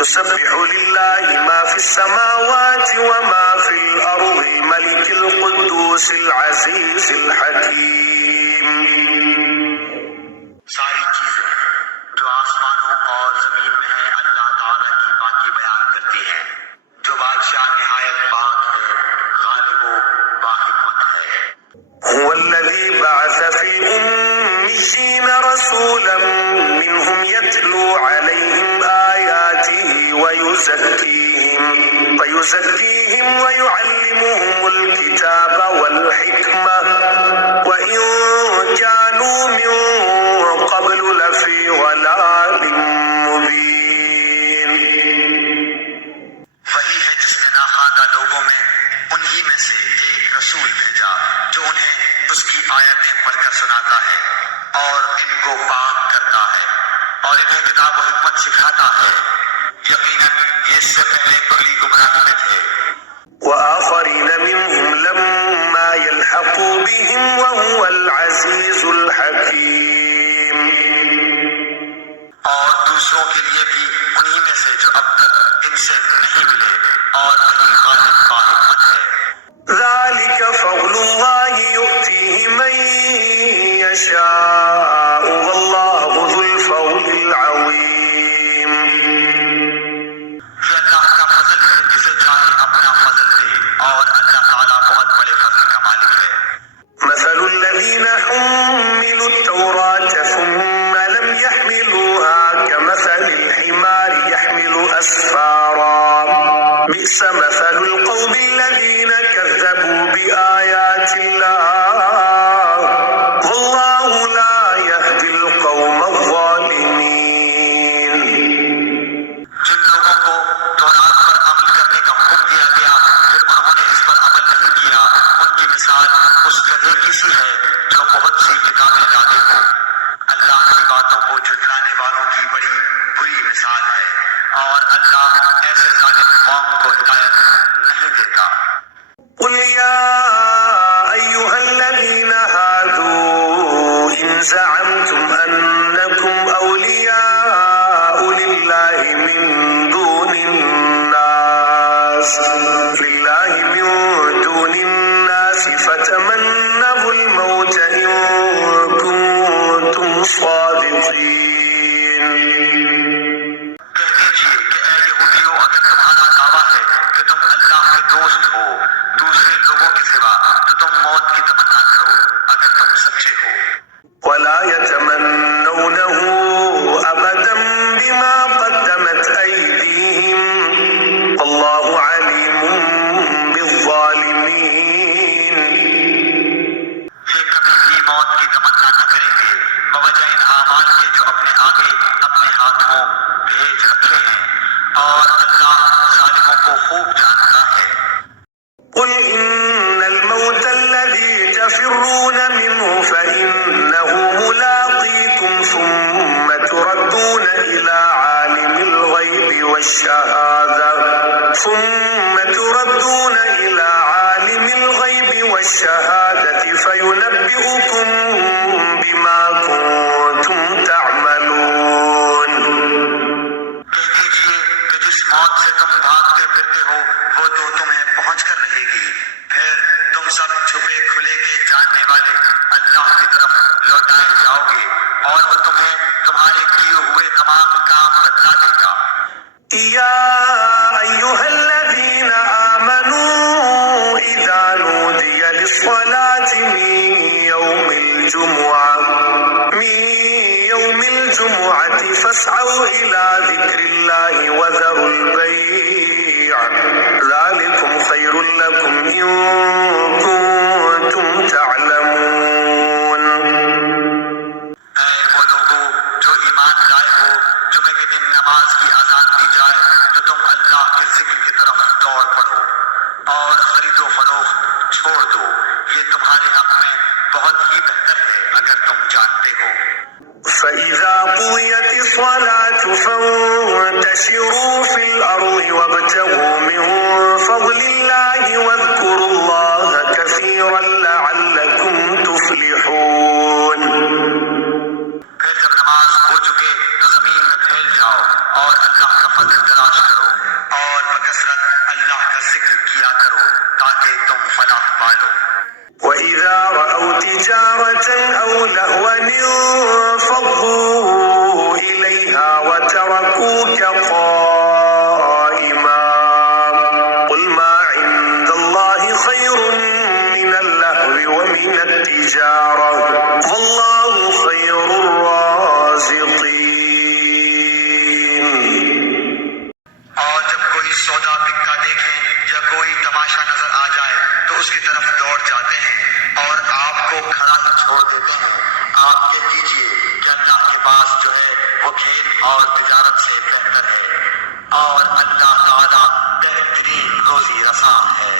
يسبح لله ما في السماوات وما في الأرض الملك القدوس العزيز الحكيم. ساری چیزیں جو آسمانوں اور زمین میں ہیں اللہ تعالیٰ کی پاکی بیان کرتی ہیں، جو بادشاہ نہایت پاک ہے، غالب و باحکمت ہے۔ هو الذي بعث في الأميين رسولا منهم يتلو عليهم آياته ويزكيهم ويعلمهم الكتاب والحكمة وإن كانوا من قبل لفي ضلال مبين. وہی ہے جس نے ناخواندہ لوگوں میں انہی میں سے ایک رسول بھیجا جو انہیں اس کی آیتیں پڑھ کر سناتا ہے اور ان کو پاک کرتا ہے اور انہیں کتاب و حکمت سکھاتا ہے۔ یقیناً یہ اس سے پہلے کھلی گمراہی میں تھے۔ وآخرين منهم لما يلحقوا بهم وهو العزيز الحكيم. اور دوسروں کے لیے بھی انہی میں سے جو اب تک ان سے نہیں ملے اور وہی غالب باحکمت ہے۔ ذلك فضل الله يؤتيه من يشاء والله ذو الفضل العظيم. یہ اللہ کا فضل ہے، جسے چاہے اپنا فضل دے، اور اللہ تعالیٰ بہت بڑے فضل کا مالک ہے۔ مثل الذين حملوا التوراة ثم لم يحملوها كمثل الحمار يحمل أسفارا بئس مثل القوم الذين كذبوا بآيات الله والله لا يهدي القوم الظالمين. جن لوگوں کو تورات پر عمل کرنے کا حکم دیا گیا پھر انہوں نے اس پر عمل نہیں کیا، ان کی مثال اس گدھے کی سی ہے جو بہت سی کتابیں لاتے ہو۔ اللہ کی باتوں کو جھٹلانے والوں کی بڑی بری مثال ہے، اور اللہ ایسے ظالم قوم کو ہدایت نہیں دیتا۔ قل يا أيها الذين هادوا إن زعمتم أنكم أولياء لله من دون الناس فتمنوا الموت إن كنتم صادقين. کہہ دیجیے کہ اے یہودیوں، اگر تمہارا دعویٰ ہے کہ تم اللہ کے دوست ہو دوسرے لوگوں کے سوا، تو تم موت کی تمنا کرو اگر تم سچے ہو۔ ولا يتمنونه أبدا بما قدمت أيديهم والله عليم بالظالمين. یہ کبھی بھی موت کی تمنا نہ کریں گے بوجہ ان اعمال کے جو اپنے آگے اپنے ہاتھوں بھیج رکھے ہیں، اور اللہ ظالموں کو خوب جانتا ہے۔ قل إن الموت الذي تفرون منه فإنه ملاقيكم ثم تردون إلى عالم الغيب والشهادة فينبئكم بما كنتم تعملون. کہہ دیجیے کہ جس موت سے تم بھاگتے پھرتے ہو وہ تو تمہیں پہنچ کر رہے گی، پھر تم سب چھپے کھلے کے جاننے والے اللہ کی طرف لوٹائے جاؤ گے، اور وہ تمہیں تمہارے کیے ہوئے تمام کام بتلا دے گا۔ يا أيها الذين آمنوا إذا نودي للصلاة من يوم الجمعة فاسعوا إلى ذكر الله وذروا البيع ذلكم خير لكم إن كنتم تعلمون. اے وہ لوگوں جو ایمان لائے ہو، جمعے کے دن نماز کی اذان دی جائے تو تم اللہ کے ذکر کی طرف دوڑ پڑو اور خرید و فروخت چھوڑ دو، یہ تمہارے حق میں بہت ہی بہتر ہے اگر تم جانتے ہو۔ فإذا قضيت الصلاة فانتشروا في الأرض وابتغوا من فضل الله واذكروا الله كثيرا لعلكم تفلحون. پھر جب نماز ہو چکے تو زمین میں پھیل جاؤ اور اللہ کا فضل تلاش کرو اور بکثرت اللہ کا ذکر کیا کرو تاکہ تم فلاح پالو۔ وَإِذَا رَأَوْا تِجَارَةً أَوْ لَهْوًا انفَضُّوا إِلَيْهَا وَتَرَكُوكَ قَائِمًا قُلْ مَا عِندَ اللَّهِ خَيْرٌ مِّنَ اللَّهْوِ وَمِنَ التِّجَارَةِ وَاللَّهُ خَيْرُ الرَّازِقِينَ۔ اور جب کوئی سودا بکتا دیکھیں یا کوئی تماشا نظر آ جائے تو اس کی طرف دوڑ جاتے ہیں اور آپ کو کھڑا ہی چھوڑ دیتے ہیں۔ آپ یہ کیجئے کہ اللہ کے پاس جو ہے وہ کھیت اور تجارت سے بہتر ہے اور اللہ تعالیٰ بہترین روزی رساں ہے۔